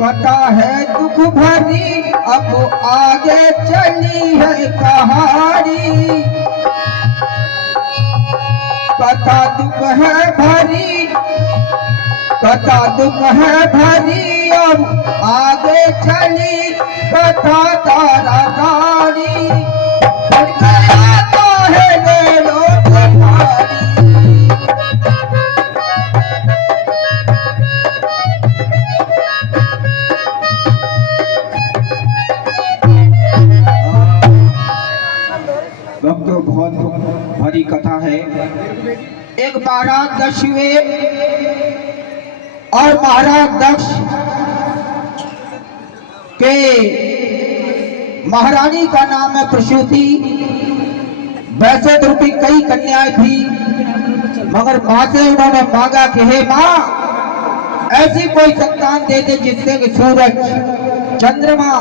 कथा है दुख भरी अब आगे चली है कहानी। कथा दुख है भरी, कथा दुख है भरी अब आगे चली कथा तारा गाड़ी। तो है ले लो तुम्हारी। भक्तों बहुत भरी कथा है। एक बारात दक्ष हुए और महाराज दक्ष के महारानी का नाम है प्रसूति। वैसे तो उनकी कई कन्याएं थी, मगर मां से उन्होंने मांगा कि हे मां, ऐसी कोई संतान दे दे जिससे कि सूरज, चंद्रमा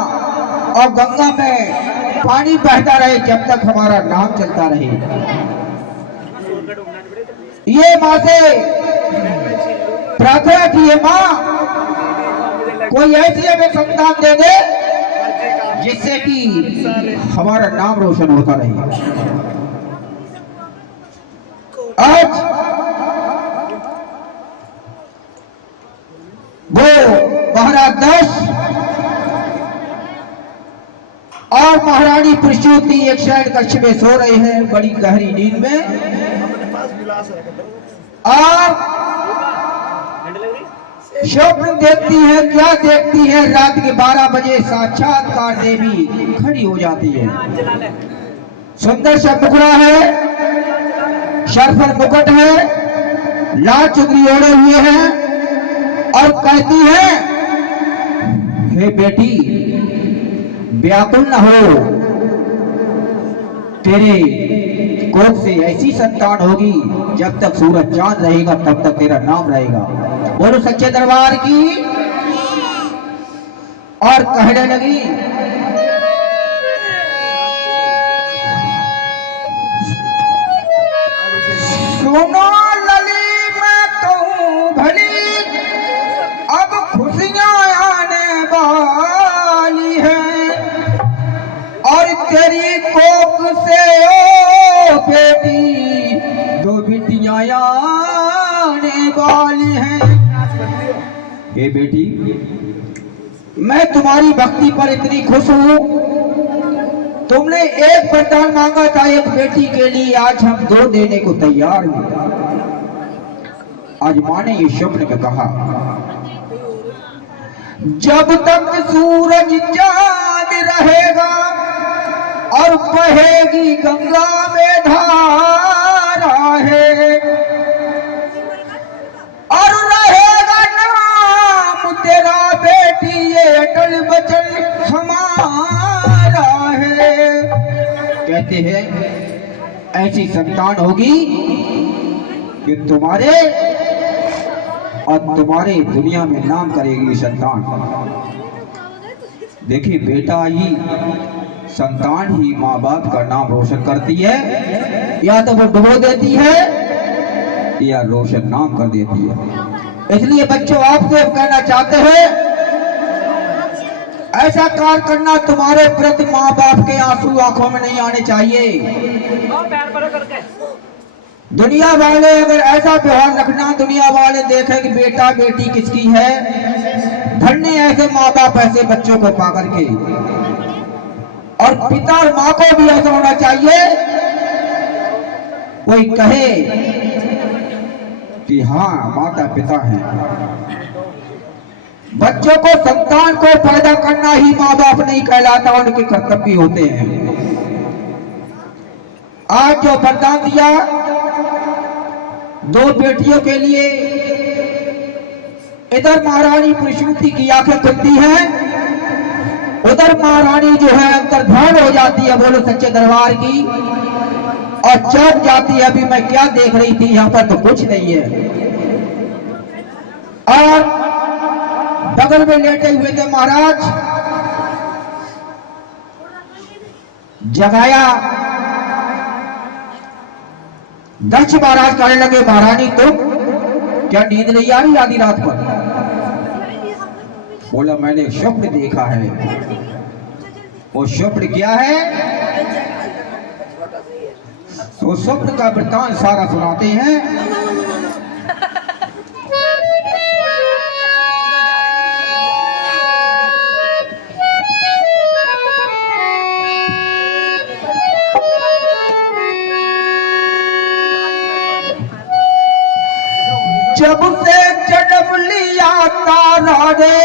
और गंगा में पानी बहता रहे जब तक हमारा नाम चलता रहे। ये मां से प्रार्थना की, मां कोई ऐसी हमें संतान दे दे जिससे कि हमारा नाम रोशन होता रहे। आज वो महाराज दक्ष और महारानी प्रसूति एक शयन कक्ष में सो रहे हैं बड़ी गहरी नींद में। और स्वप्न देखती है, क्या देखती है, रात के 12 बजे साक्षात्कार देवी खड़ी हो जाती है। सुंदर सा मुखड़ा है, सर पर मुकुट है, लाल चुनरी ओढ़े हुए हैं और कहती है, हे बेटी व्याकुल न हो, तेरे कोख से ऐसी संतान होगी जब तक सूरज चांद रहेगा तब तक तेरा नाम रहेगा। बोलो सच्चे दरबार की। और कहने लगी, सुनो लली मैं कहूं भली अब खुशियां आने वाली है और तेरी कोख से ओ बेटी दो बिटियां आने वाली हैं। हे बेटी, मैं तुम्हारी भक्ति पर इतनी खुश हूं। तुमने एक वरदान मांगा था एक बेटी के लिए, आज हम 2 देने को तैयार हैं। आज मां ने ये स्वप्न में कहा, जब तक सूरज चांद रहेगा और बहेगी गंगा में धारा है और रहेगा नाम तेरा बेटी, ये अटल वचन हमारा है। कहते हैं ऐसी संतान होगी कि तुम्हारे और तुम्हारे दुनिया में नाम करेगी संतान। देखिए बेटा ही, संतान ही माँ बाप का नाम रोशन करती है, या तो वो डुबो देती है या रोशन नाम कर देती है। इसलिए बच्चों आपसे कहना चाहते हैं, ऐसा कार्य करना तुम्हारे प्रति माँ बाप के आंसू आंखों में नहीं आने चाहिए। दुनिया वाले अगर ऐसा व्यवहार रखना, दुनिया वाले देखें कि बेटा बेटी किसकी है, धन्य ऐसे माँ बाप ऐसे बच्चों को पाकर के। और पिता और माँ को भी ऐसा होना चाहिए, कोई कहे कि हाँ माता पिता हैं। बच्चों को, संतान को पैदा करना ही माँ बाप नहीं कहलाता, उनके कर्तव्य होते हैं। आज जो वरदान दिया 2 बेटियों के लिए, इधर महारानी पुष्पवती की आंखें खुलती हैं, उधर महारानी जो है अंतर्ध्यान हो जाती है बोलो सच्चे दरबार की, और चौंक जाती है अभी मैं क्या देख रही थी, यहां पर तो कुछ नहीं है। और बगल में लेटे हुए थे महाराज, जगाया। दक्ष महाराज कहने लगे महारानी तुम क्या नींद नहीं आ रही आधी रात पर? बोला मैंने स्वप्न देखा है। वो स्वप्न क्या है? तो स्वप्न का वृत्तांत सारा सुनाते हैं। जब से जन्म लिया तारा रे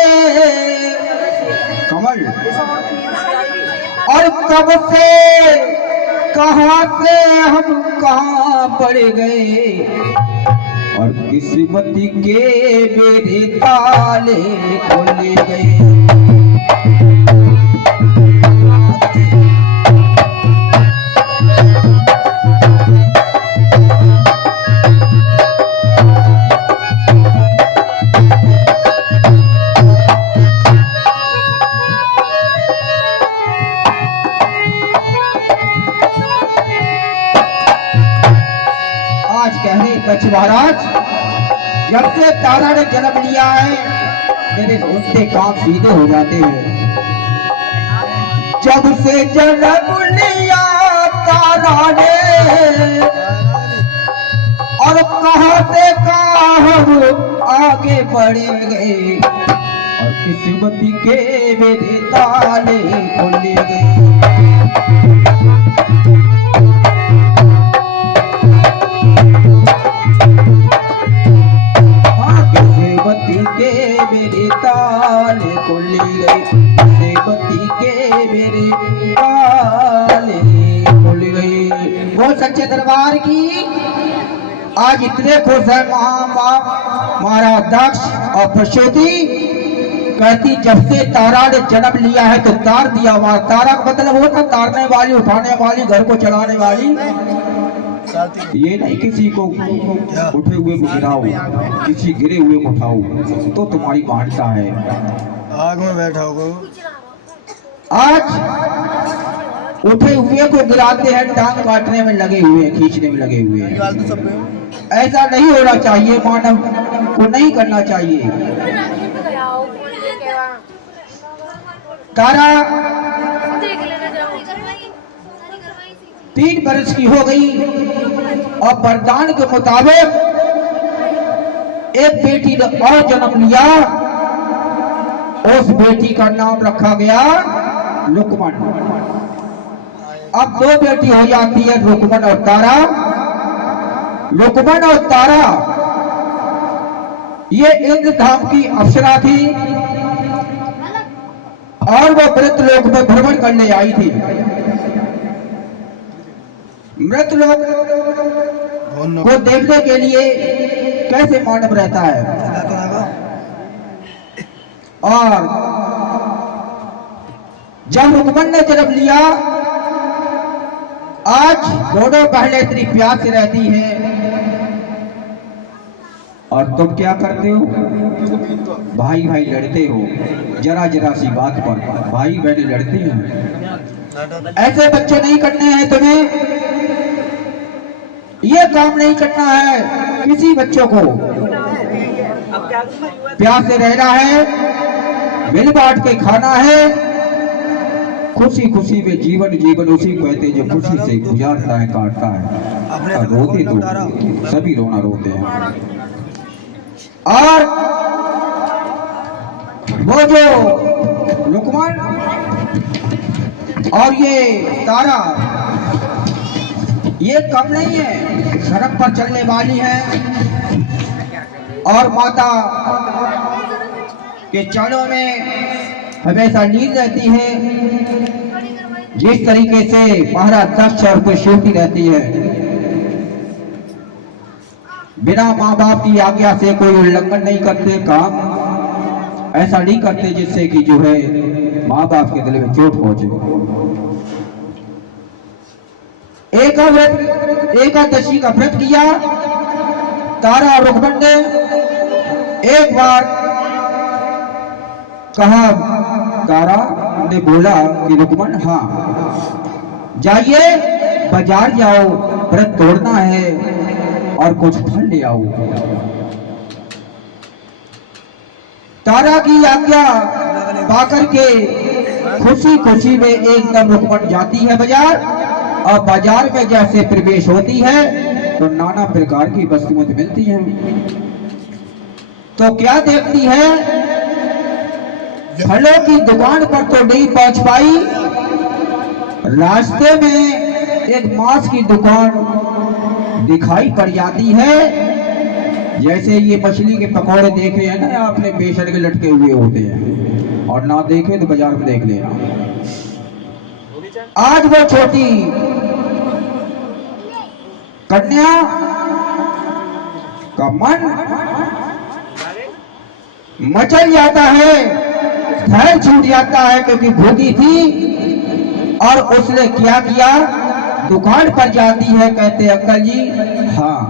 कमल, और कब से कहां से हम कहां पड़ गए, और किस्मत के मेरे ताले खोले गए। दक्ष महाराज जब से तारा ने जन्म लिया है मेरे उसके काम सीधे हो जाते हैं। जब से जन्म लिया तारा ने, और कहां से कहां हम आगे बढ़ेंगे, और किस्मत के मेरे ताले खोले गए। मेरे ताले खोले गए, सेवती के मेरे ताले खोले गए। वो सच्चे दरबार की आज इतने खुश है महाराज दक्ष और पुष्पवती। कहती जब से तारा ने जन्म लिया है तो तार दिया हुआ। तारा का मतलब होता तारने वाली, उठाने वाली, घर को चलाने वाली। ये नहीं किसी को उठे हुए को गिराओ, किसी गिरे हुए को उठाओ तो तुम्हारी मान्यता है। आग में बैठा हो आज उठे हुए को गिराते हैं, टांग काटने में लगे हुए, खींचने में लगे हुए। ऐसा नहीं होना चाहिए, मानव को नहीं करना चाहिए। तारा 3 वर्ष की हो गई और वरदान के मुताबिक एक बेटी ने और जन्म लिया। उस बेटी का नाम रखा गया लुकमन। अब 2 बेटी हो जाती है, लुकमन और तारा। लुकमन और तारा ये इंद्रधाम की अप्सरा थी और वो मृतलोक में भ्रमण करने आई थी। मृतलोक को देखने के लिए कैसे मानव रहता है। और जब लुकमन ने जन्म लिया, आज दोनों बहनें इतनी प्यार से रहती हैं और तुम क्या करते हो? भाई भाई लड़ते हो, जरा जरा सी बात पर भाई बहनें लड़ते हैं। ऐसे बच्चे नहीं करने हैं तुम्हें, ये काम नहीं करना है। किसी बच्चों को प्यार से रहना है, मिल बांट के खाना है, खुशी खुशी में जीवन उसी को कहते जो खुशी से गुजारता है, काटता है। रोते तो सभी रोना रोते हैं। और वो जो लुकमन और ये तारा ये कम नहीं है, सड़क पर चलने वाली है। और माता के चरणों में हमेशा लीन रहती है, जिस तरीके से महाराज दक्ष और शिवती रहती है। बिना माँ बाप की आज्ञा से कोई उल्लंघन नहीं करते, काम ऐसा नहीं करते जिससे कि जो है माँ बाप के दिल में चोट पहुंचे। एकादशी का व्रत किया तारा और रुक्मण ने। एक बार कहा, तारा ने बोला कि रुक्मण हाँ जाइए बाजार जाओ, व्रत तोड़ना है और कुछ फल ले आओ। तारा की आज्ञा पाकर के खुशी खुशी में एकदम रुक्मण जाती है बाजार, और बाजार में जैसे प्रवेश होती है तो नाना प्रकार की वस्तुएं मिलती हैं। तो क्या देखती है, फलों की दुकान पर तो नहीं पहुंच पाई, रास्ते में एक मांस की दुकान दिखाई पड़ जाती है। जैसे ये मछली के पकौड़े देखे हैं ना आपने, बेसन के लटके हुए होते हैं, और ना देखे तो बाजार में देख लेना। आज वो छोटी कन्या का मन मचल जाता है, धैर्य छूट जाता है, क्योंकि भूखी थी। और उसने क्या किया, दुकान पर जाती है, कहते अंकल जी हाँ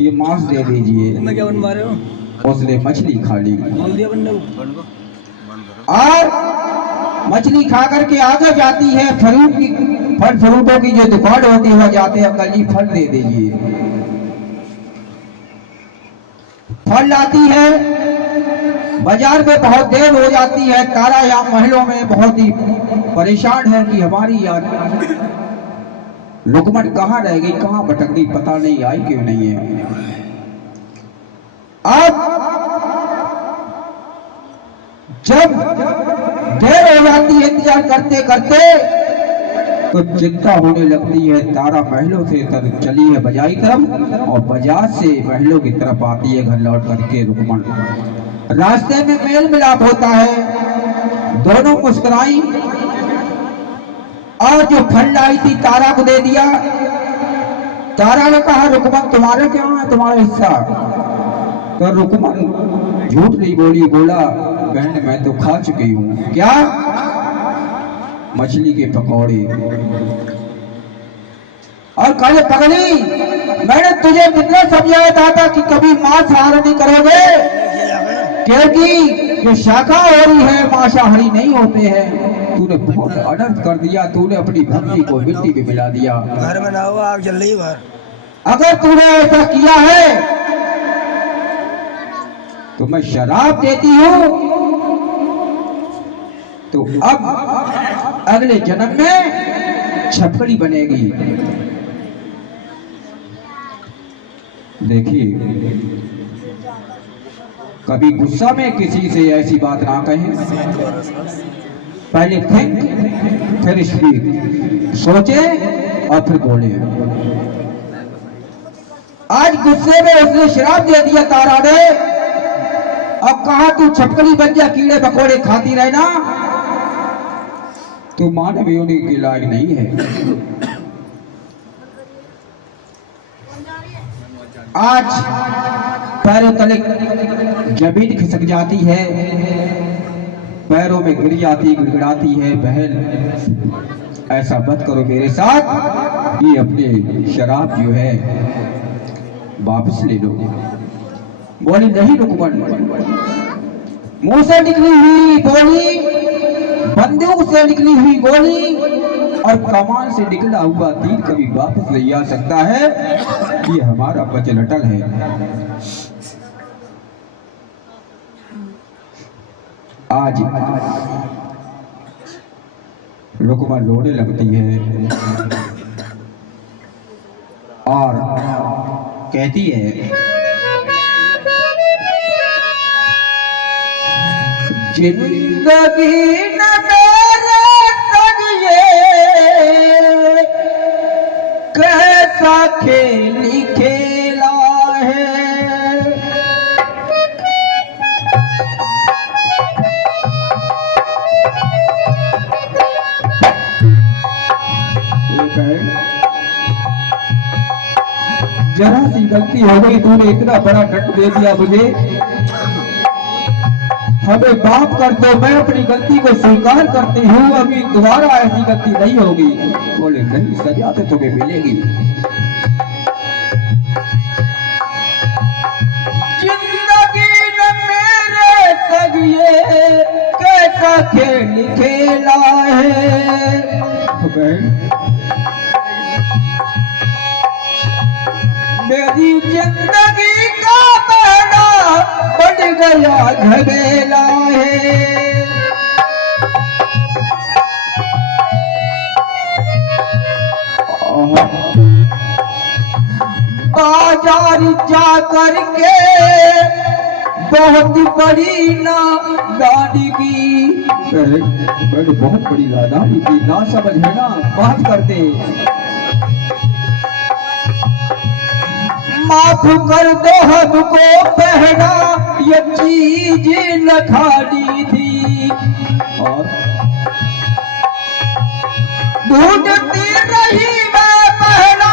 ये मांस दे दीजिए। मैं क्या बनवा रहे हो? उसने मछली खा ली बोल दिया बनने और मछली खा करके आगे जाती है, फल फ्रूटों की जो दुकान होती है वहां जाते हैं, अंकल जी फल दे दीजिए। फल लाती है, बाजार में बहुत देर हो जाती है। तारा या महलों में बहुत ही परेशान है कि हमारी यार रुक्मण कहाँ रह गई, कहाँ भटक गई, पता नहीं आई क्यों नहीं है। अब जब देर हो जाती है इंतजार करते करते, तो चिंता होने लगती है। तारा महलों से चली है बाजार की तरफ, और बाजार से महलों की तरफ आती है घर लौट करके रुक्मण। रास्ते में मेल मिलाप होता है, दोनों मुस्कुराई और जो फल लाई थी तारा को दे दिया। तारा ने कहा रुक्मण तुम्हारा क्या है, तुम्हारा हिस्सा? तो रुक्मण झूठ नहीं बोली, बोला बहन मैं तो खा चुकी हूँ। क्या? मछली के पकौड़े। और कल पगली, मैंने तुझे कितना समझाया था कि कभी मांसाहार नहीं करोगे, क्योंकि जो शाकाहारी है मांसाहारी नहीं होते हैं। तूने बहुत अनर्थ कर दिया, तूने अपनी भक्ति को मिट्टी में मिला दिया। घर बनाओ, आग जल रही घर। अगर तूने ऐसा किया है तो मैं शराब देती हूँ, तो अब अगले जन्म में छपकड़ी बनेगी। देखिए, कभी गुस्सा में किसी से ऐसी बात ना कहें। पहले थिंक फिर स्पीक, सोचे और फिर बोले। आज गुस्से में उसने शराब दे दिया तारा ने, अब कहा तू छपकली बन जा, कीड़े पकौड़े खाती रहना, तू मानव योनि के लायक नहीं है। आज पैरों तले जमीन खिसक जाती है, पैरों में गिर जाती, गिड़गिड़ाती है। बहन ऐसा मत करो मेरे साथ, ये अपने शराब जो है वापस ले लो। बोली नहीं रुक्मण, मुंह से निकली हुई बोली, बंदूक से निकली हुई गोली और कमान से निकला हुआ तीर कभी वापस नहीं आ सकता है। ये हमारा वचन अटल है। आज रुक्मण रोने लगती है और कहती है, जिंदगी न मेरे संग ये कैसा खेल खेला है। जरा सी गलती हो गई, तूने इतना बड़ा दंड दे दिया मुझे, हमें माफ कर दो, मैं अपनी गलती को स्वीकार करती हूँ, अभी दोबारा ऐसी गलती नहीं होगी। बोले नहीं, सजा तो तुम्हें मिलेगी। जिंदगी ने मेरे संग ये कैसा खेल खेला है, मेरी जिंदगी का बड़ा बढ़ गया झमेला है। बाजार जा करके बहुत बड़ी नादानी की, मैंने बहुत बड़ी नादानी की, ना समझ है ना, बात करते, माफ कर दो हमको, पहना ये चीज न खानी थी, और ढूंढती रही मैं, पहना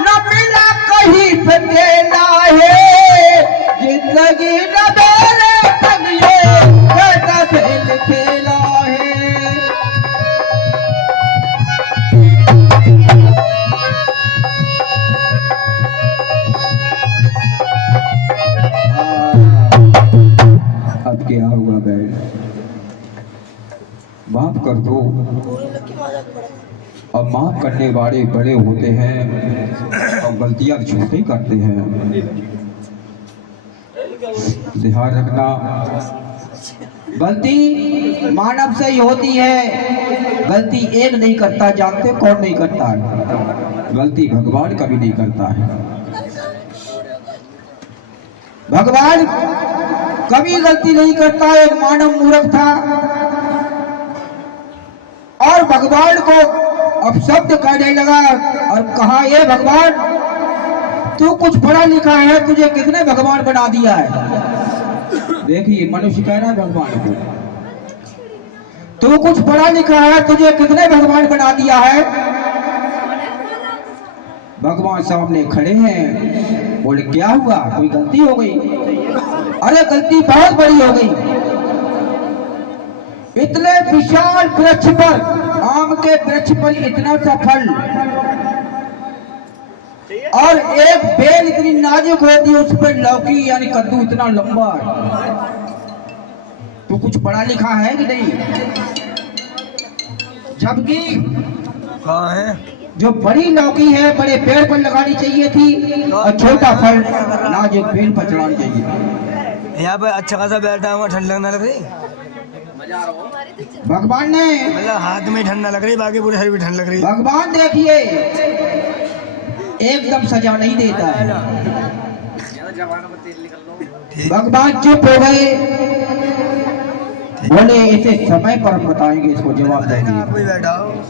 न मिला कहीं पे देना है, जिंदगी न मेरे संग ये कैसा खेल खेला है। अब क्या हुआ बहन, माफ कर दो। अब माफ करने वाले बड़े होते हैं और गलतियां छोटे ही करते हैं, ध्यान रखना। गलती मानव से ही होती है, गलती एक नहीं करता, जानते कौन नहीं करता है? गलती भगवान कभी नहीं करता है। भगवान कभी गलती नहीं करता। एक मानव मूर्ख था और भगवान को अपशब्द कहने लगा और कहा, ये भगवान तू कुछ पढ़ा लिखा है, तुझे किसने भगवान बना दिया है? देखिए मनुष्य कह रहा है भगवान को, तू कुछ पढ़ा लिखा है, तुझे किसने भगवान बना दिया है? भगवान सामने खड़े हैं, बोले क्या हुआ, कोई गलती हो गई? अरे गलती बहुत बड़ी हो गई। इतने विशाल वृक्ष पर, आम के वृक्ष पर इतना सा फल और एक बेल इतनी नाजुक होती है, उस पर लौकी यानी कद्दू इतना लंबा। तो कुछ पढ़ा लिखा है कि नहीं? जबकि कहाँ है? जो बड़ी लौकी है बड़े पेड़ पर लगानी चाहिए थी और छोटा फल नाजुक बेल पर चढ़ानी चाहिए। यहाँ पे अच्छा खासा बैठा हुआ, ठंड लगना लग रही। भगवान ने मतलब हाथ में ठंडा लग रही, बाकी पूरे शरीर में ठंड लग रही। भगवान देखिए एकदम सजा नहीं देता है। भगवान चुप हो गए, बोले इसे समय पर बताएंगे, इसको जवाब देंगे।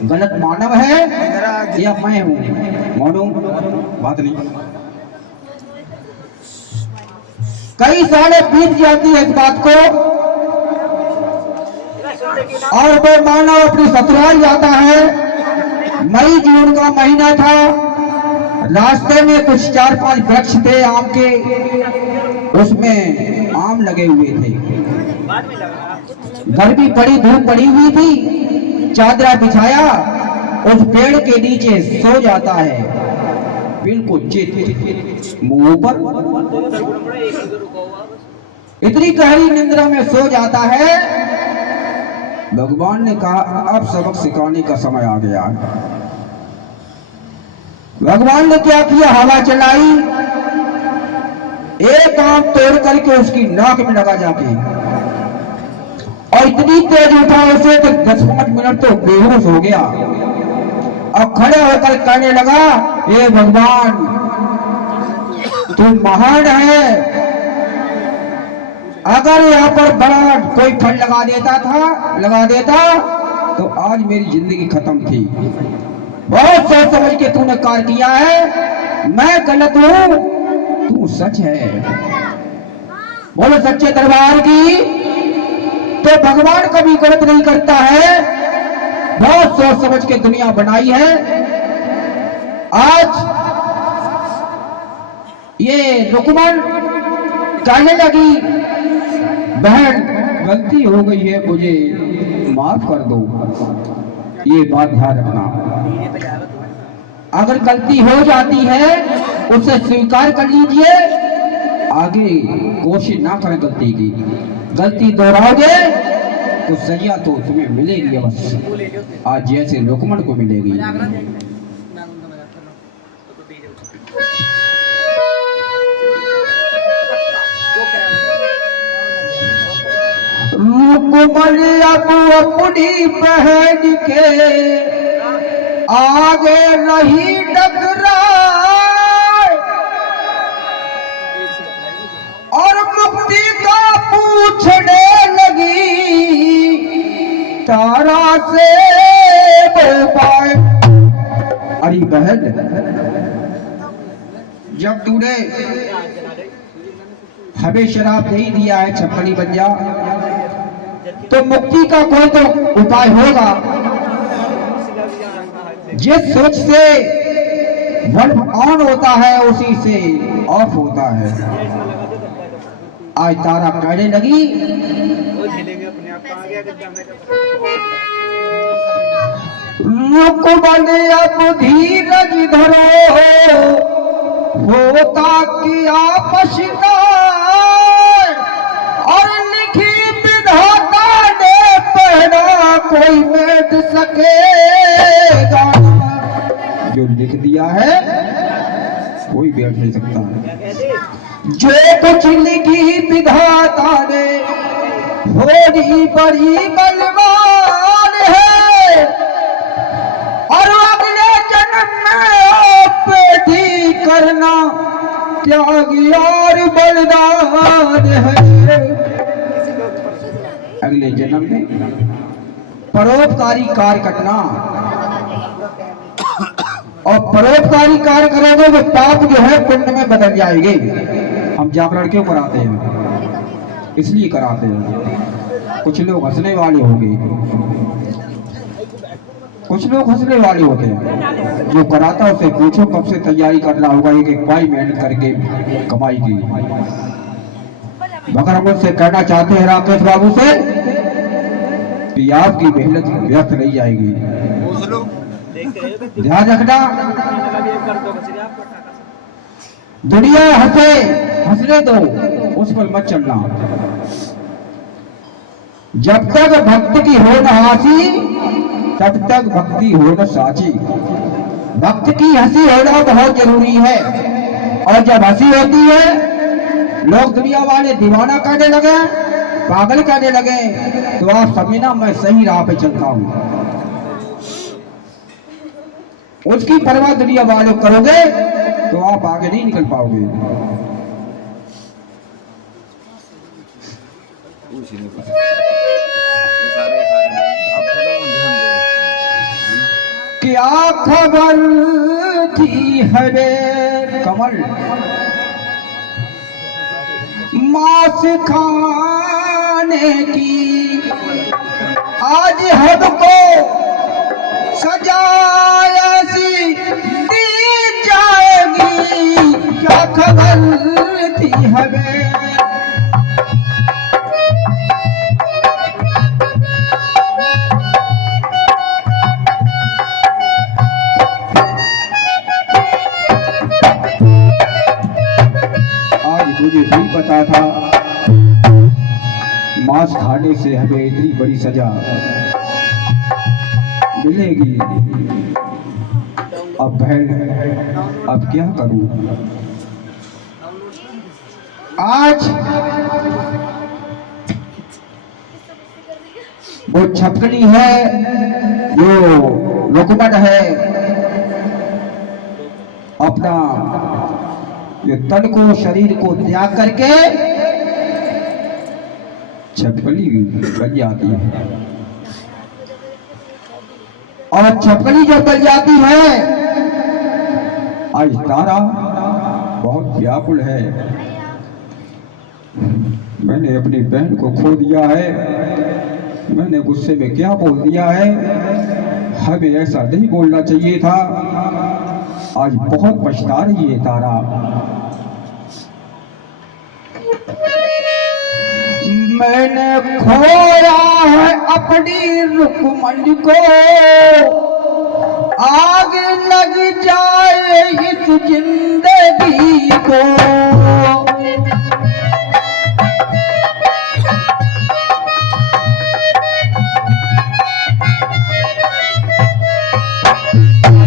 गलत मानव है या मैं हूँ? मानो बात नहीं। कई साले बीत जाती है इस बात को और वो मानव अपनी ससुराल जाता है। मई जून का महीना था, रास्ते में कुछ 4-5 वृक्ष थे आम के, उसमें आम लगे हुए थे। गर्मी पड़ी, धूप पड़ी हुई थी, चादरा बिछाया, उस पेड़ के नीचे सो जाता है, बिल्कुल चित मुंह पर, इतनी गहरी निंद्रा में सो जाता है। भगवान ने कहा अब सबक सिखाने का समय आ गया। भगवान ने क्या किया, हवा चलाई, एक आम तोड़ करके उसकी नाक में लगा जाके, और इतनी तेज उठा उसे तो 10-5 मिनट तो बेहोश हो गया। अब खड़े होकर कहने लगा, हे भगवान तू महान है, अगर यहाँ पर बड़ा कोई फल लगा देता तो आज मेरी जिंदगी खत्म थी। बहुत सोच समझ के तूने कार्य किया है, मैं गलत हूँ, तू सच है। बोलो सच्चे दरबार की। तो भगवान कभी गलत नहीं करता है, बहुत सोच समझ के दुनिया बनाई है। आज ये रुकमन कहने लगी, बहन गलती हो गई है, मुझे माफ कर दो। ये बात ध्यान रखना, अगर गलती हो जाती है उसे स्वीकार कर लीजिए, आगे कोशिश ना करें गलती की। गलती दोहराओगे तो सजा तो तुम्हें मिलेगी बस, आज जैसे रुकमन को मिलेगी। रुकमन अब अपनी बहन के आगे नहीं टकराए और मुक्ति का पूछने लगी, तारा से बोल पाए। अरे बहन, जब तूने हमें शराब नहीं दिया है छपकली बन जा, तो मुक्ति का कोई तो उपाय होगा। जिस स्विच से बल्ब ऑन होता है उसी से ऑफ होता है। आज तारा कहने लगी, रुकमन अब धीरज धरो, होता क्या पछताए और लिखी विधाता ने पहना कोई बैठ सकेगा। जो लिख दिया है कोई बैठ नहीं सकता। जो कुछ लिखी विधाता ने होनी बड़ी बलवान है और अगले जन्म में पेटी करना त्यागी और बलिदान है। अगले जन्म में परोपकारी कार्य करना, और परोपकारी कार्य करोगे तो पाप जो है पुण्य में बदल जाएगी। हम जागरण क्यों कराते हैं? इसलिए कराते हैं। कुछ लोग हंसने वाले होंगे, कुछ लोग हंसने वाले होते हैं। जो कराता है उसे पूछो कब से तैयारी करना होगा, एक पाई मेहनत करके कमाई की। मगर हम उससे कहना चाहते हैं राकेश बाबू से कि आपकी मेहनत व्यर्थ नहीं जाएगी। ध्यान रखना, दुनिया हंसने दो, उस पर मत चलना। जब तक भक्त की हो न हंसी तब तक भक्ति हो न साची। भक्त की हंसी होना बहुत जरूरी है, और जब हंसी होती है लोग दुनिया वाले दीवाना कहने लगे, पागल कहने लगे, तो आप समझना मैं सही राह पे चलता हूं। उसकी परवाह दुनिया वालों करोगे तो आप आगे नहीं निकल पाओगे। क्या खबर थी हमें कमल मांस खाने की, आज हमको सजा ऐसी दी जाएगी। क्या खबर थी हमें, आज मुझे भी पता था मांस खाने से हमें इतनी बड़ी सजा मिलेगी। अब बहन, अब क्या करूं? आज वो छपकली है, जो रुकमन है, अपना ये तन को शरीर को त्याग करके छपकली बन जाती है। और छपकली जो बन जाती है, आज तारा बहुत व्याकुल है। मैंने अपनी बहन को खो दिया है, मैंने गुस्से में क्या बोल दिया है, हमें ऐसा नहीं बोलना चाहिए था। आज बहुत पछता रही है तारा। मैंने खोया है अपनी रुकमंड को, आग लग जाए इस जिंदगी को।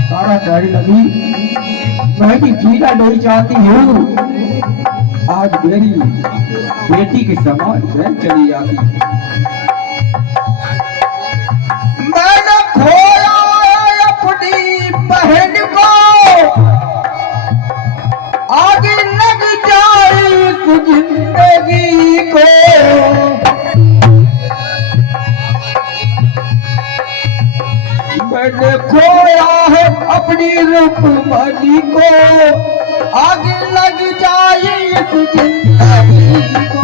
तारा डर लगी, मैं भी जीना नहीं चाहती हूँ। आज मेरी बेटी के समान बहन चली जाती। मैंने खोया अपनी बहन को, आगे लग जाए इस जिंदगी को। मैंने खोया है अपनी रुकमनी को, आगे लग जाए इस जिंदगी को।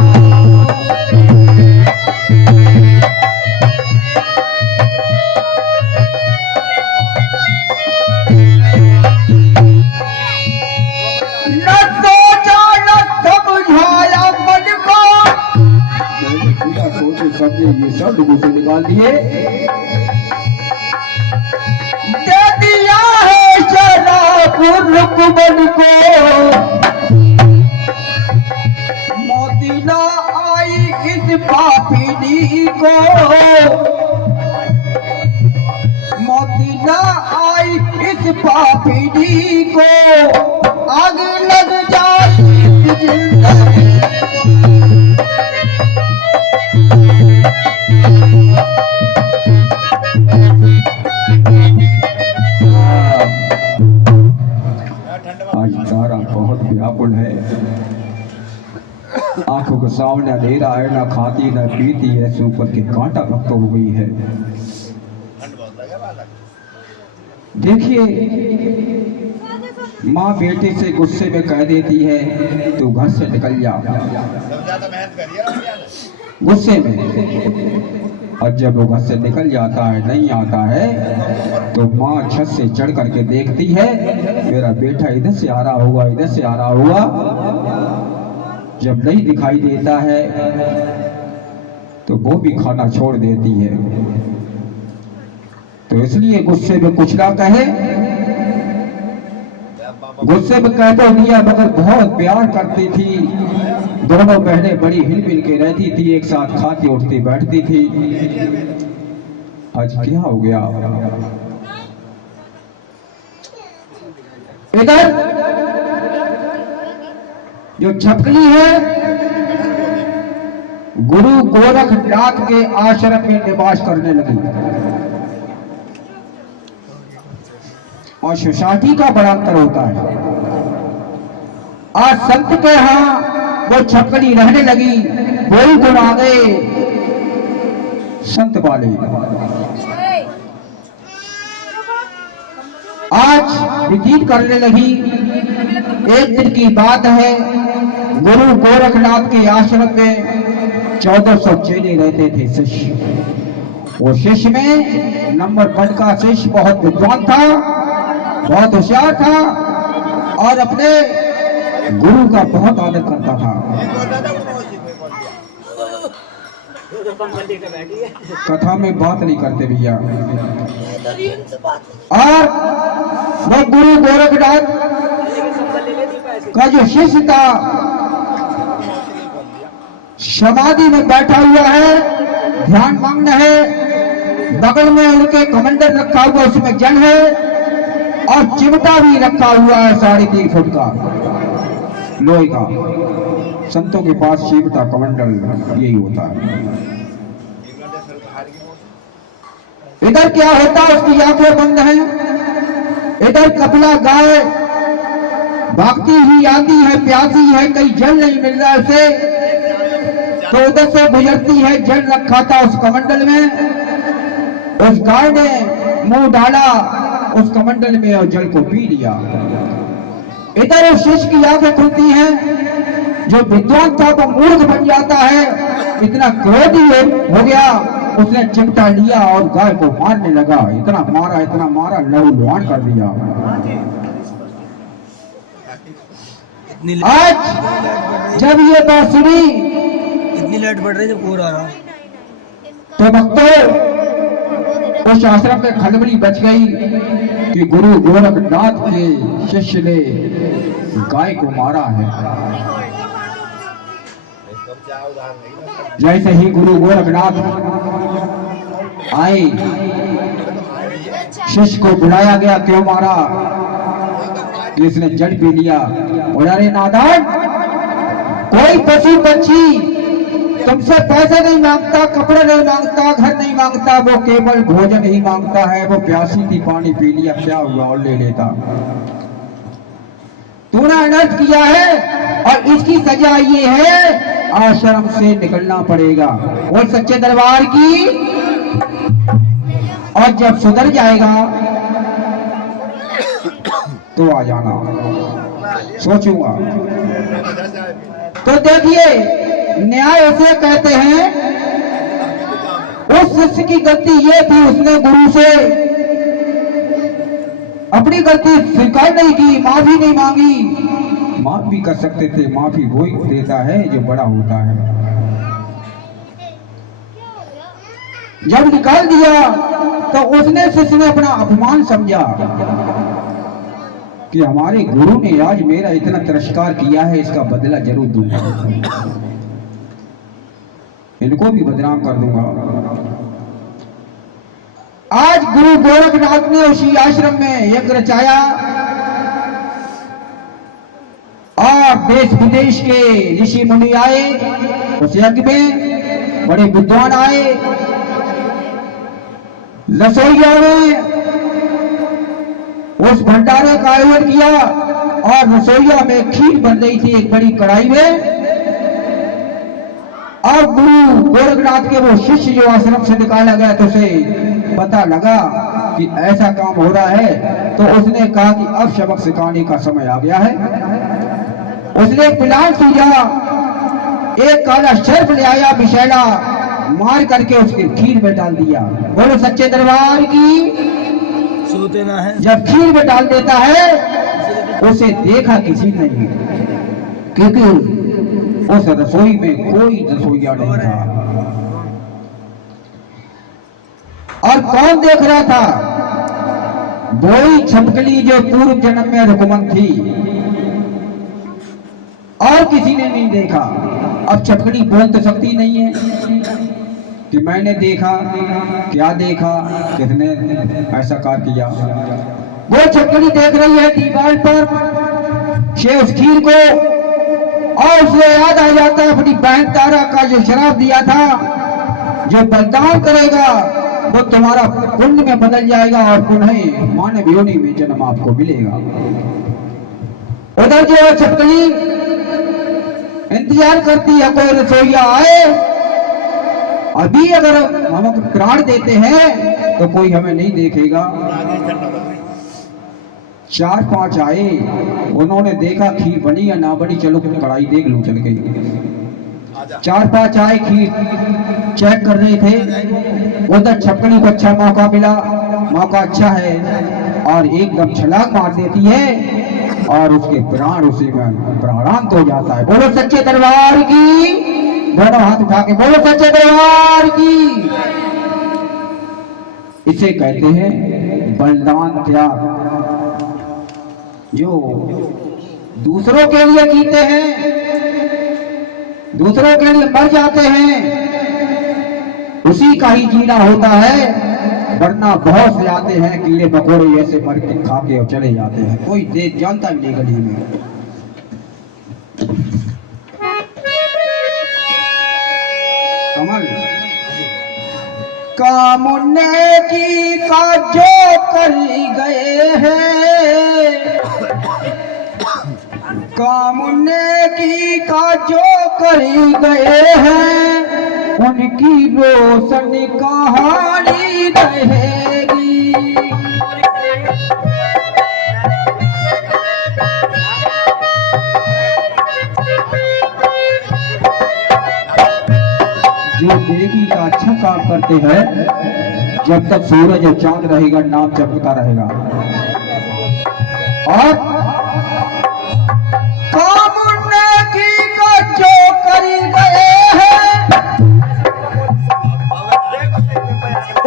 न सोचा न समझाया मन को, मैंने बिना सोचे समझे ये सब मुंह से निकाल दिए। दे दिया है शराब रुकमन को, मौत न आई इस पापीनी को। मौत न आई इस पापीनी को, आगे लग जाए इस जिंदगी। आज तारा बहुत व्याकुल है, आंखों के सामने अंधेरा है, ना खाती ना पीती है, ऊपर के कांटा रक्त हो गई है। देखिए, माँ बेटे से गुस्से में कह देती है तू घर से निकल जा, गुस्से में। और जब वो घर से निकल जाता है, नहीं आता है, तो माँ छत से चढ़ करके देखती है मेरा बेटा इधर से आ रहा होगा, इधर से आ रहा होगा। जब नहीं दिखाई देता है तो वो भी खाना छोड़ देती है। तो इसलिए गुस्से में कुछ ना कहे, गुस्से में कह तो दिया, मगर बहुत प्यार करती थी। दोनों बहनें बड़ी हिल-मिल के रहती थी, एक साथ खाती उठती बैठती थी। आज क्या हो गया? इधर जो छपकली है, गुरु गोरखनाथ के आश्रम में निवास करने लगी। और सोसाइटी का बड़ा अंतर होता है। आज संत के यहाँ वो छपकली रहने लगी, वही गुण आ गए संत वाले। आज विदित करने लगी। एक दिन की बात है, गुरु गोरखनाथ के आश्रम में 1400 चेले रहते थे शिष्य। वो शिष्य में नंबर 1 का शिष्य बहुत विद्वान था, बहुत होशियार था और अपने गुरु का बहुत आदर करता था। कथा में बात नहीं करते भैया। और वो गुरु गोरखनाथ का जो शिष्य था समाधि में बैठा हुआ है, ध्यान मग्न है, बगल में उनके कमंडल रखा हुआ, उसमें जल है और चिमटा भी रखा हुआ है 3.5 फुट का लोहे का। संतों के पास चिमटा कमंडल यही होता है। इधर क्या होता है, उसकी आंखें बंद हैं। इधर कपिला गाय भागती ही आती है, प्यासी है, कहीं जल नहीं मिल रहा उसे, तो उधर से गुजरती है। जल रखा था उस कमंडल में, उस गाय ने मुंह डाला उस कमंडल में और जल को पी लिया। इधर उस शिष्य की आंखें खुलती हैं। जो विद्वान था वो मूर्ख बन जाता है, इतना क्रोधी हो गया, उसने चिमटा लिया और गाय को मारने लगा। इतना मारा लहूलुहान कर दिया। आज जब ये बात सुनी, इतनी लेट पड़ रही जब कोर आ रहा, तो भक्तों उस आश्रम में खलबली बच गई कि गुरु गोरखनाथ के शिष्य ने गाय को मारा है। जैसे ही गुरु गोरखनाथ आए, शिष्य को बुलाया गया, क्यों मारा? इसने जड़ पी लिया। और अरे नादान, कोई पशु पंछी तुमसे पैसे नहीं मांगता, कपड़े नहीं मांगता, घर नहीं मांगता, वो केवल भोजन ही मांगता है। वो प्यासी थी, पानी पी लिया, क्या हुआ, और ले लेता। तूने अनर्थ किया है और इसकी सजा ये है, आश्रम से निकलना पड़ेगा। और सच्चे दरबार की, और जब सुधर जाएगा तो आ जाना, सोचूंगा। तो देखिए, न्याय उसे कहते हैं। उस शिष्य की गलती ये थी, उसने गुरु से अपनी गलती स्वीकार नहीं की, माफी नहीं मांगी। माफ भी कर सकते थे, माफी वही देता है जो बड़ा होता है। जब निकाल दिया तो उसने शिष्य ने अपना अपमान समझा कि हमारे गुरु ने आज मेरा इतना तिरस्कार किया है, इसका बदला जरूर दूंगा, इनको भी बदनाम कर दूंगा। आज गुरु गोरखनाथ ने उसी आश्रम में यज्ञ रचाया और देश विदेश के ऋषि मुनि आए। उस यज्ञ में बड़े विद्वान आए। रसोइया ने उस भंडारे का आयोजन किया और रसोइया में खीर बन रही थी एक बड़ी कढ़ाई में। और गुरु गोरखनाथ के वो शिष्य जो आश्रम से निकाला गया, तो उसे पता लगा कि ऐसा काम हो रहा है, तो उसने कहा कि अब सबक सिखाने का समय आ गया है। उसने एक प्लान सूझा, एक काला सर्प ले आया, विषैला, मार करके उसके खीर में डाल दिया। बोलो सच्चे दरबार की। सोते ना है। जब खीर में डाल देता है, उसे देखा किसी ने नहीं, क्योंकि उस रसोई में कोई रसोइया नहीं था। और कौन देख रहा था? वही छपकली जो पूर्व जन्म में रुकमन थी, और किसी ने नहीं देखा। अब छपकली बोल तो सकती नहीं है कि मैंने देखा, क्या देखा, किसने ऐसा कार्य किया। वो छपकली देख रही है दीवार पर से उस खीर को, और उसे याद आ जाता है अपनी बहन तारा का जो शराब दिया था, जो बलिदान करेगा वो तुम्हारा पुण्य में बदल जाएगा और पुनः मानव योनि में जन्म आपको मिलेगा। उधर जो छपकली इंतजार करती है कोई रसोइया आए। अभी अगर हम प्राण देते हैं तो कोई हमें नहीं देखेगा। 4-5 आए, उन्होंने देखा खीर बनी या ना बनी, चलो कढ़ाई देख लो, चल गई। 4-5 आए, खीर चेक कर रहे थे। उधर छपकली को अच्छा मौका मिला, मौका अच्छा है, और एकदम छलांग मार देती है और उसके प्राण उसी में प्राणांत हो जाता है। बोलो सच्चे दरबार की। दोनों हाथ उठा के बोलो सच्चे दरबार की। इसे कहते हैं बलिदान त्याग। जो दूसरों के लिए जीते हैं, दूसरों के लिए मर जाते हैं, उसी का ही जीना होता है। वरना बहुत से आते हैं कीड़े मकोड़े ऐसे मर के खा के और चले जाते हैं, कोई देख जानता भी नहीं गली में। कमल कामुन्ने की का जो कर गए हैं, कामुन्ने की का जो कर गए हैं, उनकी रोशन कहानी रहेगी। जो नेकी का अच्छा काम करते हैं, जब तक सूरज और चांद रहेगा नाम चमकता रहेगा। और काम नेकी का जो कर गए हैं,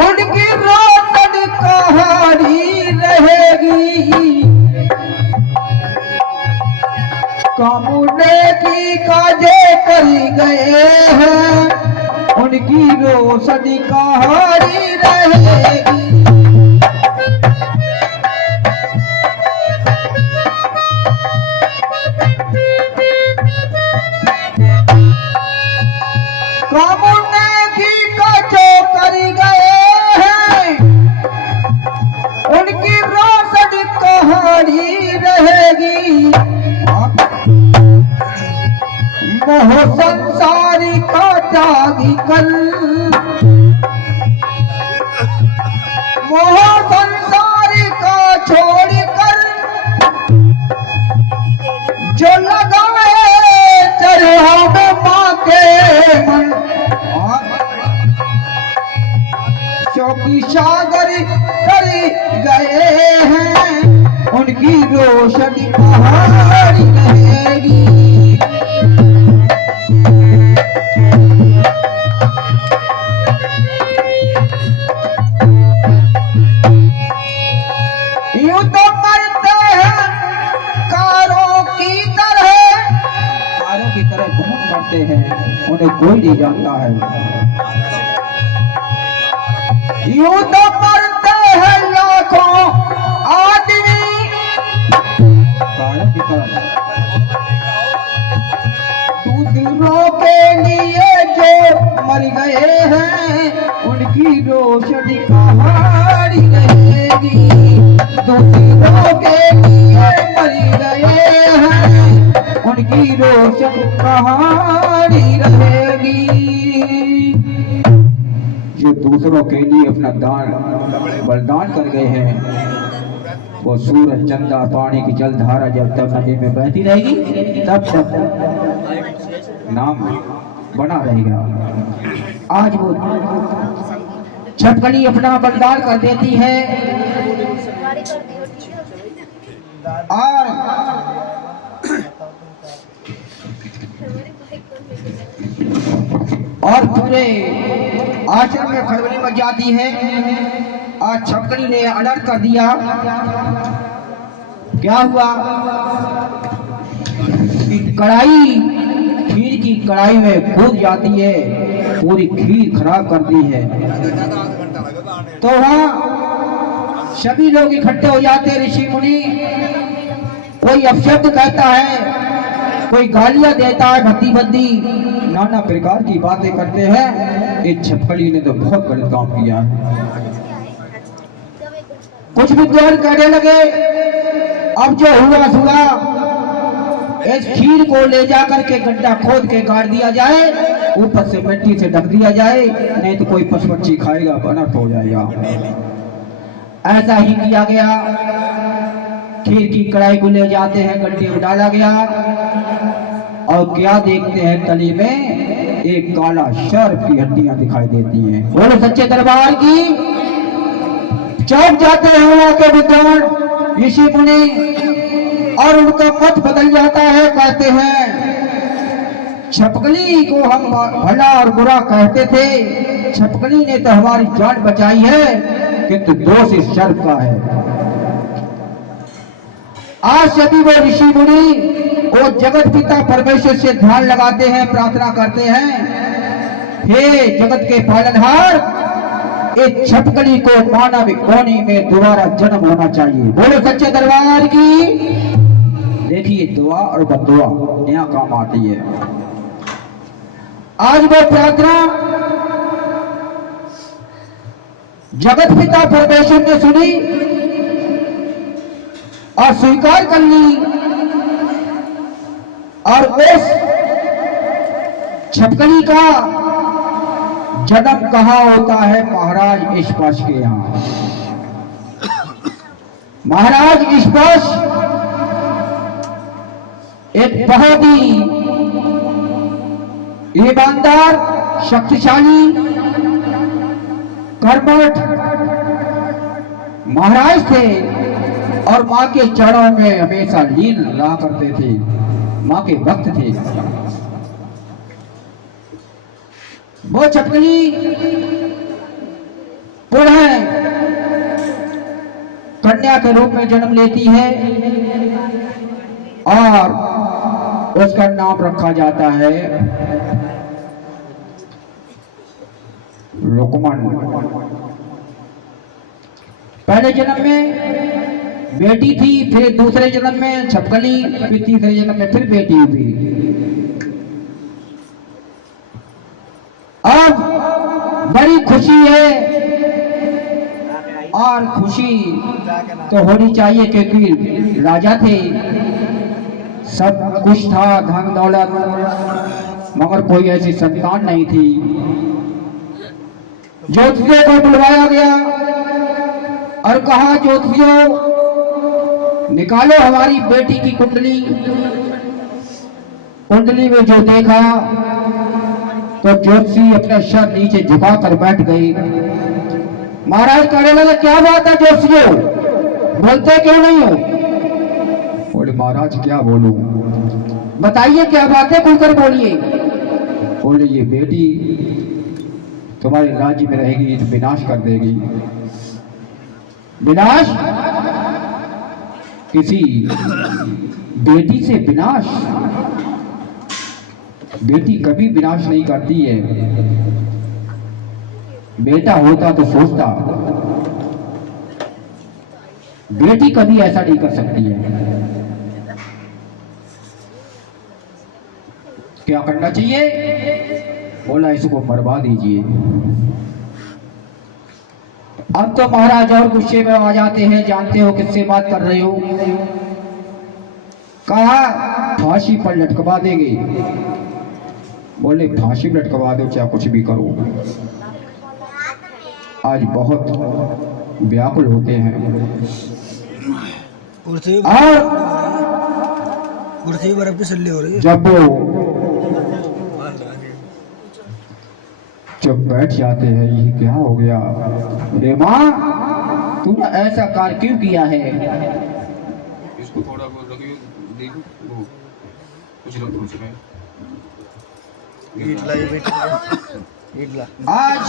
उनकी रोशन कहानी रहेगी। काम नेकी का जो कर गए हैं, उनकी रोशनी कहानी रहेगी। काम नेकी का जो कर गए हैं, उनकी रोशनी कहानी रहेगी। मोह संसारी का त्यागी कर, मोह संसारी का छोड़कर, जो लगाए चढ़ावे माँ के मन। शौकी सागर कर गए हैं, उनकी रोशनी कहानी रहेगी। यूं तो मरते हैं कारों की तरह घूम मरते हैं, उन्हें कोई नहीं जानता है। यूं तो मरते हैं लाखों आदमी कारों की तरह, दूसरों के लिए जो मर गए हैं, उनकी रोशनी कहानी रहेगी। दूसरों के लिए मर गए हैं, उनकी रोशन कहानी रहेगी। जो दूसरों के लिए अपना दान बलिदान कर गए हैं, वो सूरज चंदा पानी की जलधारा जब तक नदी में बहती रहेगी, तब तक नाम बना रहेगा। आज वो छटकली अपना बलिदान कर देती है और पूरे आश्रम में खड़बड़ी मच जाती है। आज छपकली ने अलर्ट कर दिया। क्या हुआ कि कढ़ाई, खीर की कढ़ाई में कूद जाती है, पूरी खीर खराब करती है। तो वहाँ सभी लोग इकट्ठे हो जाते हैं, ऋषि मुनि। कोई अपशब्द कहता है, कोई गालियां देता है, भद्दी भद्दी नाना प्रकार की बातें करते हैं। इस छपकली ने तो बहुत गलत काम किया है। कुछ विद्वान कहने लगे, अब जो हुआ सुना, इस खीर को ले जाकर के गड्ढा खोद के गाड़ दिया जाए, ऊपर से मिट्टी से ढक दिया जाए, नहीं तो कोई पशु पक्षी खाएगा, अनर्थ हो जाएगा। ऐसा ही किया गया। खीर की कढ़ाई को ले जाते हैं, गड्ढे में डाला गया और क्या देखते हैं, तली में एक काला सर्प की हड्डियां दिखाई देती हैं। बोलो सच्चे दरबार की। चौंक जाते हैं वहां के विद्वान ऋषि मुनि और उनका मत बदल जाता है। कहते हैं छपकली को हम भला और बुरा कहते थे, छपकली ने तो हमारी जान बचाई है, किंतु दोष इस सर्प का है। आज सभी वो ऋषि मुनि वो जगत पिता परमेश्वर से ध्यान लगाते हैं, प्रार्थना करते हैं, हे जगत के पालनहार, इस छपकली को मानव योनि में दोबारा जन्म होना चाहिए। बोलो सच्चे दरबार की। देखिए दुआ और बदुआ यहाँ काम आती है। आज वो प्रार्थना जगत पिता परमेश्वर ने सुनी और स्वीकार कर ली, और उस छपकली का जन्म कहाँ होता है? महाराज इस्पाश के यहाँ। महाराज इस्पाश एक बहुत ही ईमानदार शक्तिशाली कर्मठ महाराज थे और मां के चरणों में हमेशा लीन रहा करते थे, मां के भक्त थे। वो छपकली पुनः कन्या के रूप में जन्म लेती है और उसका नाम रखा जाता है रुक्मण। पहले जन्म में बेटी थी, फिर दूसरे जन्म में छपकली, फिर तीसरे जन्म में फिर बेटी हुई। अब बड़ी खुशी है और खुशी तो होनी चाहिए क्योंकि राजा थे, सब कुछ था, धन दौलत, मगर कोई ऐसी संतान नहीं थी। ज्योतिषियों को बुलवाया गया और कहा, ज्योतिषियों निकालो हमारी बेटी की कुंडली। कुंडली में जो देखा तो ज्योतिषी अपना सर नीचे झुकाकर बैठ गए। महाराज कहने लगे, क्या बात है ज्योतिषियों, बोलते क्यों नहीं हो? बोले, महाराज क्या बोलूं, बताइए क्या बात है, खुलकर बोलिए। बोले, ये बेटी तुम्हारे राज्य में रहेगी तो विनाश कर देगी। विनाश? किसी बेटी से विनाश? बेटी कभी विनाश नहीं करती है। बेटा होता तो सोचता, बेटी कभी ऐसा नहीं कर सकती है। क्या करना चाहिए? बोला, इसको मरवा दीजिए। अब तो महाराज और गुस्से में आ जाते हैं, जानते हो किससे बात कर रहे हो। कहा, फांसी पर लटकवा देंगे। बोले, फांसी पर लटकवा दो, चाहे कुछ भी करो। आज बहुत व्याकुल होते हैं और बर्फ की सल्ली हो रही है। जब वो जब बैठ जाते हैं, ये क्या हो गया? हे माँ, तूने ऐसा कार्य क्यों किया है? इसको थोड़ा वो रखियो, देखो वो कुछ लोग पूछ रहे हैं। आज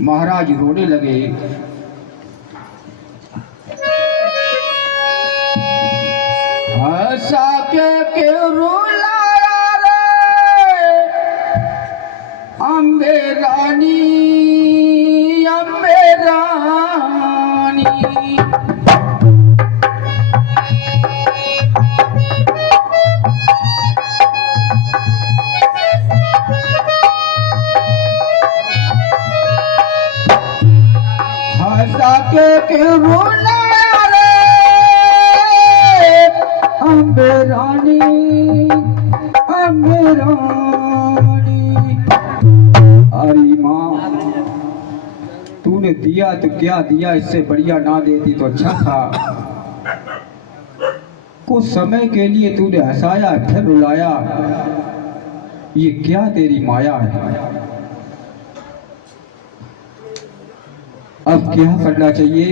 महाराज रोने लगे। हंसा के क्यों रुलाया रे अम्बे रानी, अम्बे रानी। हंसा के क्यों रुलाया रे अम्बे रानी, अम्बे रानी। अरे माँ, तूने दिया तो क्या दिया, इससे बढ़िया ना देती तो अच्छा था। कुछ समय के लिए तूने हंसाया फिर रुलाया, ये क्या तेरी माया है? अब क्या करना चाहिए?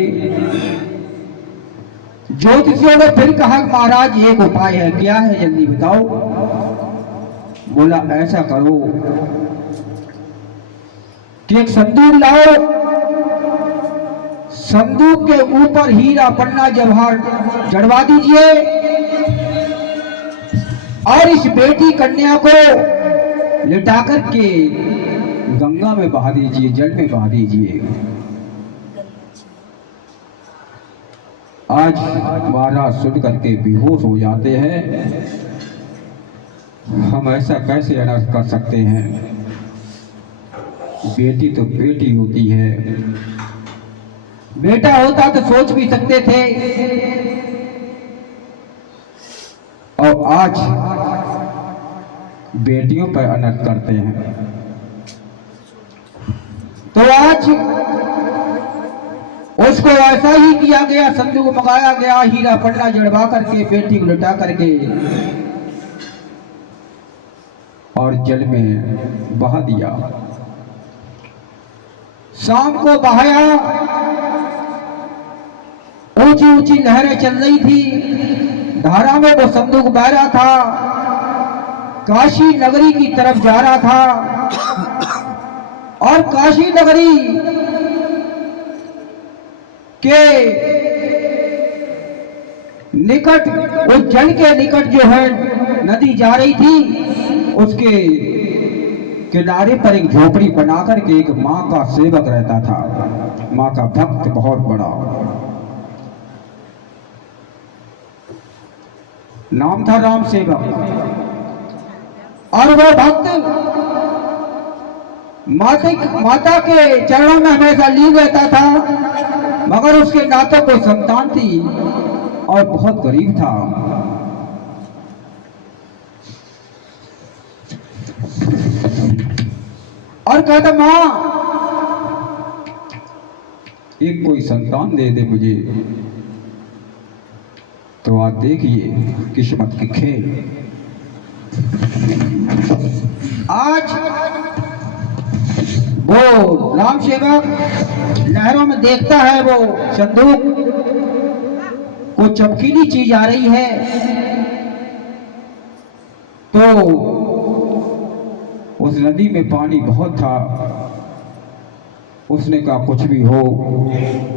ज्योतिषियों ने फिर कहा, महाराज एक उपाय है। क्या है, जल्दी बताओ। बोला, ऐसा करो कि एक संदूक लाओ, संदूक के ऊपर हीरा पन्ना जवाहर जड़वा दीजिए और इस बेटी कन्या को लिटा करके गंगा में बहा दीजिए, जल में बहा दीजिए। आज महाराज सुन करके बेहोश हो जाते हैं। हम ऐसा कैसे अनर्थ कर सकते हैं? बेटी तो बेटी होती है, बेटा होता तो सोच भी सकते थे। और आज बेटियों पर अनर्थ करते हैं। तो आज उसको ऐसा ही किया गया, संदूक मंगाया गया, हीरा पन्ना जड़वा करके बेटी को लुटा करके और जल में बहा दिया। शाम को बहाया, ऊंची ऊंची लहरें चल रही थी, धारा में वो संदूक बह रहा था, काशी नगरी की तरफ जा रहा था। और काशी नगरी के निकट, उस जल के निकट जो है नदी जा रही थी, उसके किनारे पर एक झोपड़ी बनाकर के एक माँ का सेवक रहता था, माँ का भक्त बहुत बड़ा, नाम था राम सेवक। और वो भक्त माता के चरणों में हमेशा लीन रहता था, मगर उसके ना तो कोई संतान थी और बहुत गरीब था। और कहता, मां एक कोई संतान दे दे मुझे। तो आज देखिए किस्मत की खेल। आज वो राम सेवक लहरों में देखता है, वो संदूक को चमकीली चीज आ रही है, तो उस नदी में पानी बहुत था। उसने कहा कुछ भी हो,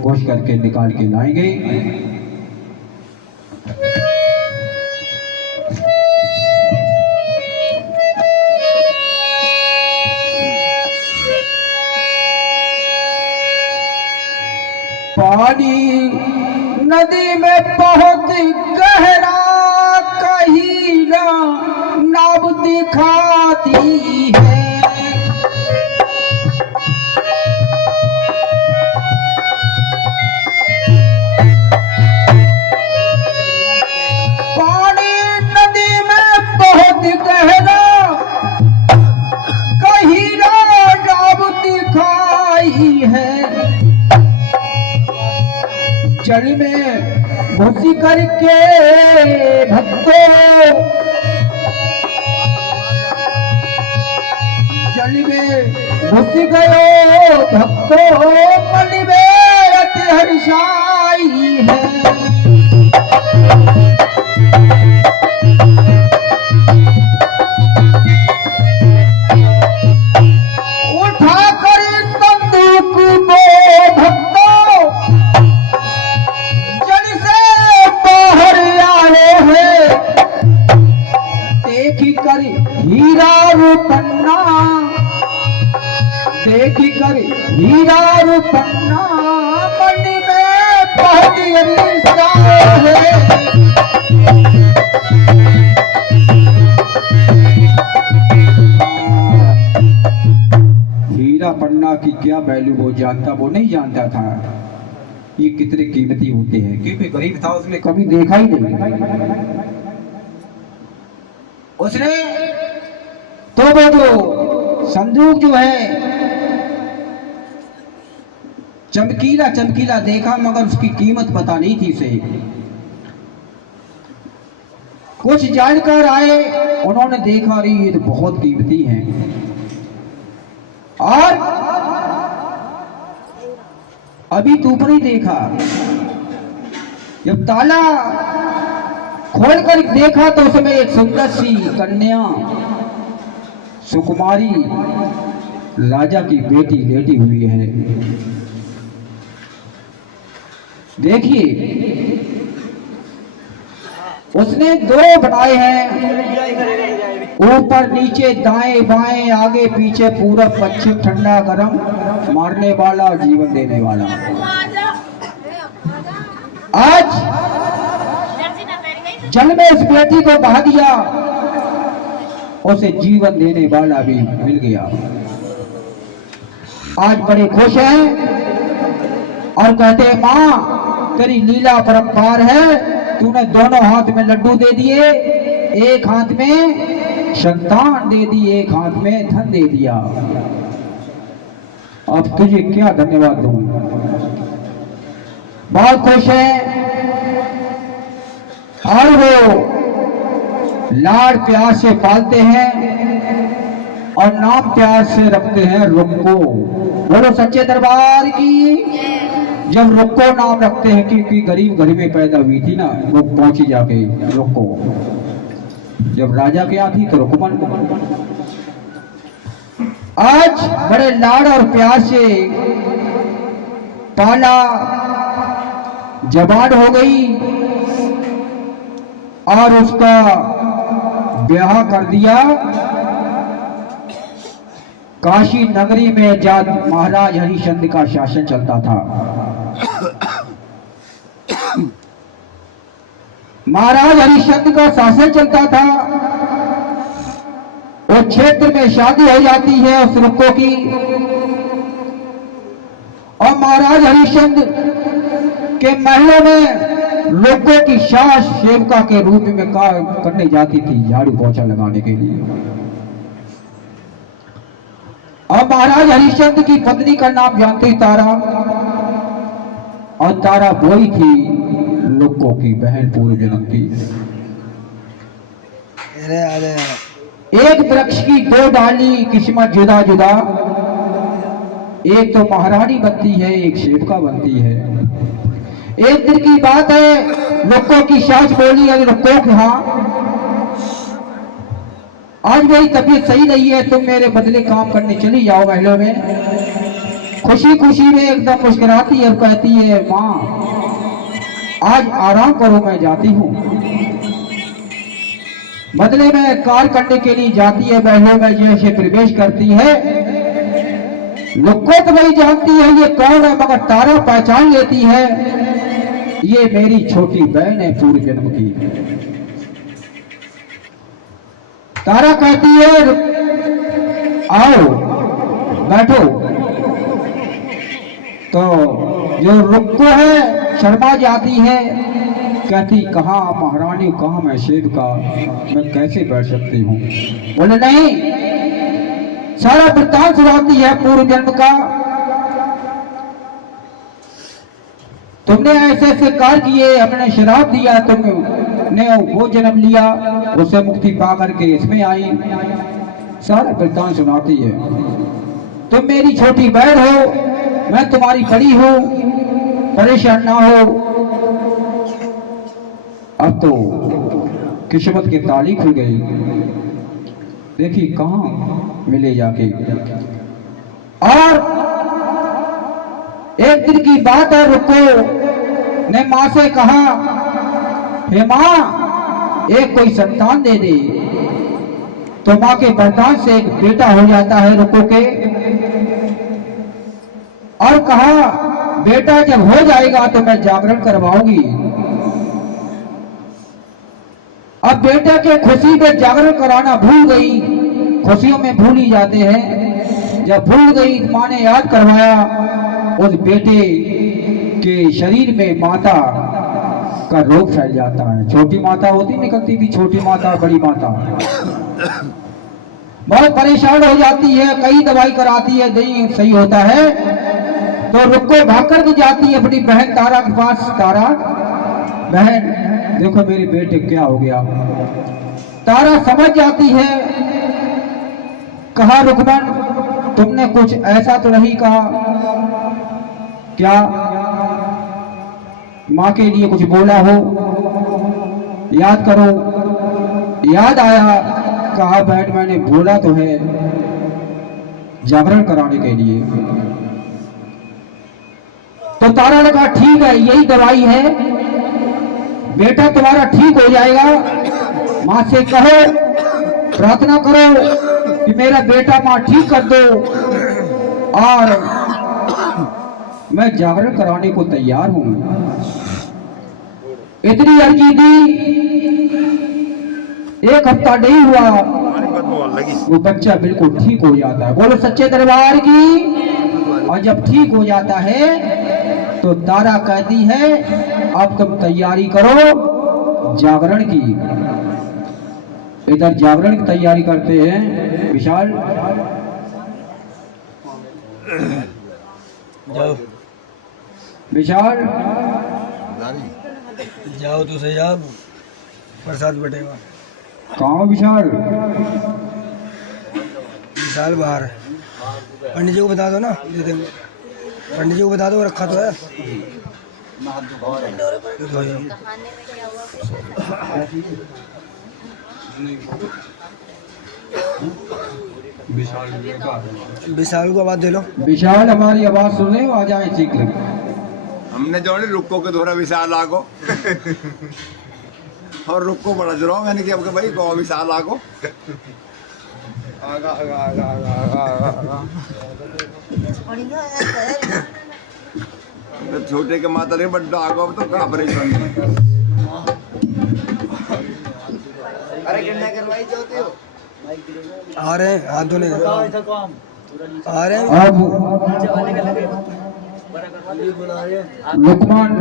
कोशिश करके निकाल के लाएंगे। पानी नदी में बहुत गहरा, कहीं ना नाव दिखाती है। पानी नदी में बहुत गहरा, कहीं ना नाव दिखाई है। जल में घुसी करके भक्तों, जल में घुस गयो भक्तों, मन में अति हर्षाई है। उठाकर संदूक को भक्तों देखी कर हीरा रूपन्ना, देखी कर हीरा रूपन्ना, मन में बहुत अरीसा है। हीरा पन्ना की क्या वैल्यू वो जानता, वो नहीं जानता था ये कितने कीमती होते हैं, क्योंकि गरीब था, उसने कभी देखा ही नहीं। उसने तो वो जो संदूक जो है चमकीला चमकीला देखा, मगर उसकी कीमत पता नहीं थी उसे। कुछ जानकार आए, उन्होंने देखा रही ये तो बहुत कीमती है। और अभी तो ऊपर ही देखा, जब ताला खोल कर देखा तो उसमें एक सुंदर सी कन्या, सुकुमारी राजा की बेटी लेटी हुई है। देखिए उसने दो बनाए हैं, ऊपर नीचे, दाएं बाएं, आगे पीछे, पूरब पश्चिम, ठंडा गरम, मारने वाला जीवन देने वाला। आज जल में उस बेटी को बहा दिया, उसे जीवन देने वाला भी मिल गया। आज बड़े खुश हैं और कहते हैं, मां तेरी लीला परंपार है, तूने दोनों हाथ में लड्डू दे दिए, एक हाथ में संतान दे दी, एक हाथ में धन दे दिया। अब तुझे क्या धन्यवाद दूं। बहुत खुश है और वो लाड़ प्यार से पालते हैं। और नाम प्यार से रखते हैं रुक्को। बोलो सच्चे दरबार की। जब रुक्को नाम रखते हैं क्योंकि गरीब घर में पैदा हुई थी ना, वो पहुंची जाके रुक्को। जब राजा क्या थी तो रुकमन। आज बड़े लाड़ और प्यार से पाला, जवान हो गई और उसका ब्याह कर दिया। काशी नगरी में जब महाराज हरिश्चंद्र का शासन चलता था, महाराज हरिश्चंद्र का शासन चलता था, वो क्षेत्र में शादी हो जाती है उस रुक्को की, और महाराज हरिश्चंद्र के महलों में लोगों की सास सेवका के रूप में कार्य करने जाती थी, झाड़ू पोछा लगाने के लिए। और महाराज हरिश्चंद्र की पत्नी का नाम जानते तारा, और तारा वही थी लोगों की बहन पूर्व जन्म की। एक वृक्ष की दो डाली, किस्मत जुदा जुदा, एक तो महारानी बनती है, एक सेवका बनती है। एक दिन की बात है, लोगों की सास बोली है लोगों की, हाँ आज मेरी तबीयत सही नहीं है, तुम मेरे बदले काम करने चली जाओ महलों में। खुशी खुशी में एकदम मुस्कुराती है और कहती है, माँ आज आराम करो, मैं जाती हूँ। बदले में कार्य करने के लिए जाती है, महलों में जैसे प्रवेश करती है, लोगों तो नहीं जानती है ये कौन है, मगर तारा पहचान लेती है, ये मेरी छोटी बहन है पूर्व जन्म की। तारा कहती है, आओ बैठो। तो जो रुक्को है शर्मा जाती है, कहती कहाँ महारानी, कहाँ मैं सेवका, मैं कैसे बैठ सकती हूँ। बोले नहीं, सारा वृत्तांत सुनाती है पूर्व जन्म का। तुमने ऐसे ऐसे कार्य किए, हमने शराब दिया, तुमने वो जन्म लिया, उससे मुक्ति पा करके इसमें आई। सारा वृत्तांत सुनाती है। तुम मेरी छोटी बहन हो, मैं तुम्हारी बड़ी हूं, परेशान ना हो। अब तो किस्मत की ताली खुल गई, देखी कहाँ मिले जाके। और एक दिन की बात है, रुक्को ने माँ से कहा, हे माँ एक कोई संतान दे दे। तो माँ के वरदान से एक बेटा हो जाता है रुक्को के। और कहा बेटा जब हो जाएगा तो मैं जागरण करवाऊंगी। अब बेटे के खुशी में जागरण कराना भूल गई, खुशियों में भूल ही जाते हैं। जब भूल गई, माँ ने याद करवाया, उस बेटे के शरीर में माता का रोग फैल जाता है। छोटी माता होती निकलती थी, छोटी माता बड़ी माता, बहुत परेशान हो जाती है, कई दवाई कराती है, नहीं सही होता है। तो रुक्को भाग कर जाती है अपनी बहन तारा के पास। तारा बहन देखो मेरे बेटे क्या हो गया। तारा समझ जाती है, कहा रुक्मन तुमने कुछ ऐसा तो नहीं कहा क्या, माँ के लिए कुछ बोला हो, याद करो। याद आया, कहा बैठ मैंने बोला तो है जागरण कराने के लिए। तो तारा ने कहा ठीक है, यही दवाई है, बेटा तुम्हारा ठीक हो जाएगा। माँ से कहो, प्रार्थना करो कि मेरा बेटा माँ ठीक कर दो, और मैं जागरण कराने को तैयार हूं। इतनी अर्जी दी, एक हफ्ता नहीं हुआ, वो बच्चा बिल्कुल ठीक हो जाता है। बोलो सच्चे दरबार की। और जब ठीक हो जाता है तो तारा कहती है अब तुम तैयारी करो जागरण की। इधर जागरण की तैयारी करते हैं विशाल। जाओ विशाल जाओ, तो सही जाओ, प्रसाद बटेगा। कहाँ विशाल? विशाल बाहर है। पंडित जी को बता दो ना, दे देंगे। पंडित जी को बता दो, रखा तो है। विशाल का विशाल को आवाज दे लो। विशाल हमारी आवाज सुन रहे हो, आ जाए शीघ्र। हमने जो है रुको के दोहरा विशाल आगो और रुको बड़ा जरो मैंने कि अब भाई को विशाल आगो आगा आगा आगा आगा आगा आगा तो छोटे के माता रे बड्डा आगो अब तो कहां परेशान अरे किन्ना करवाई चाहते हो आ रहे हैं, हाथ धोने आ रहे हैं। अब लुकमान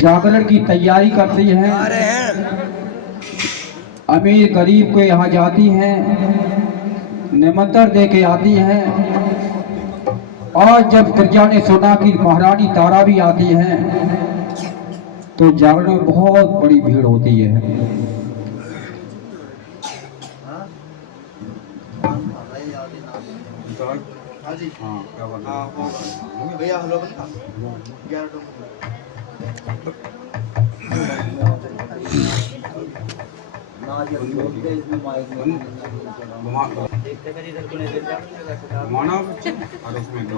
जागरण की तैयारी करती आ हैं। रहे हैं। अमीर गरीब के यहाँ जाती हैं, निमंत्रण दे के आती हैं। और जब गिरजा ने सुना कि महारानी तारा भी आती हैं तो जागरण में बहुत बड़ी भीड़ होती है। हाँ जी हाँ क्या बोल रहे हैं भैया हेलो घुमाना बच्चे और उसमें दो